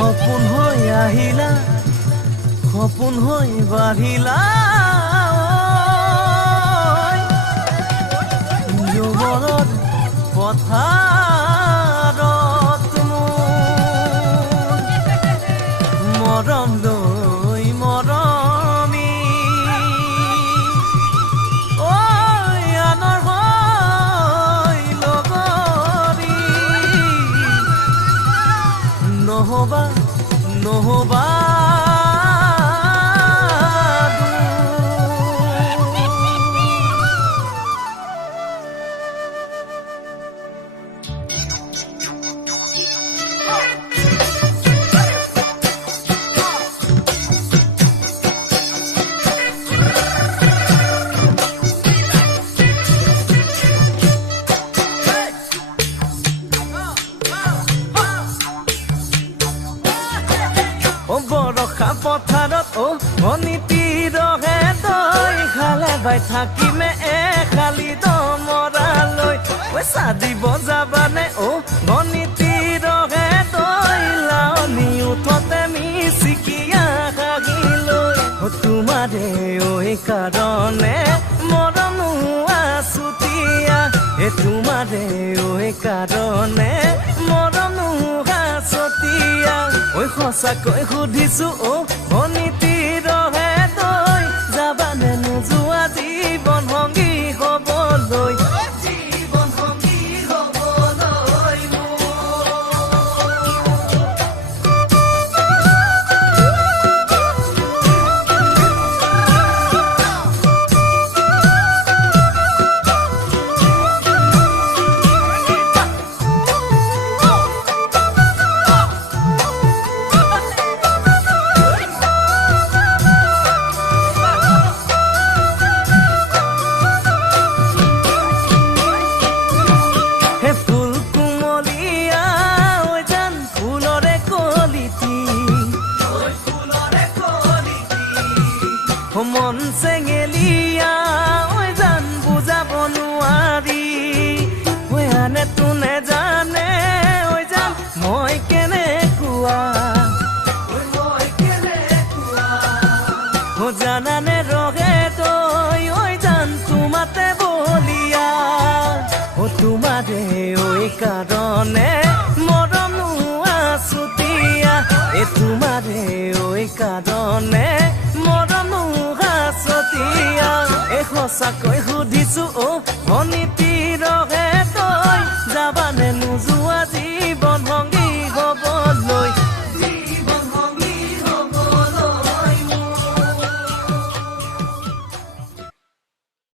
সপোন হৈ আহিলা সপোন হৈ বাঢ়িলা যৌৱনত পথাৰত মৰম লৈ মৰমি আনৰ হৈ লগৰী নহবা নহবা বৰষা পথাৰত অনীতি ৰহে তই খালে বাই থাকিমে খালি দমৰালৈ পইচা দিব যাবানে অনীতি ৰহে তই লাৱনি উঠতে মিচিকিয়া হাগিলৈ তোমাৰে কাৰণে মৰম আছুতীয়া তোমাৰে কাৰণে মৰম আছুতীয়া সঁচাকৈ সুধিছো অনীতি ৰহে তই যাবানে নোযোৱা জীৱন সংগী হবলৈ মন চেঙেলিয়া জান বুজাব নোৱাৰি আনে তোনে জানে জান মই কেনেকুৱা জানানে ৰহে তই জান তোমাতে বলিয়া তোমাৰে কাৰণে মৰম আছুতীয়া তোমাৰে কাৰণে মৰম আছুতীয়া সঁচাকৈ সুধিছো অনীতি ৰহে তই যাবানে নোযোৱা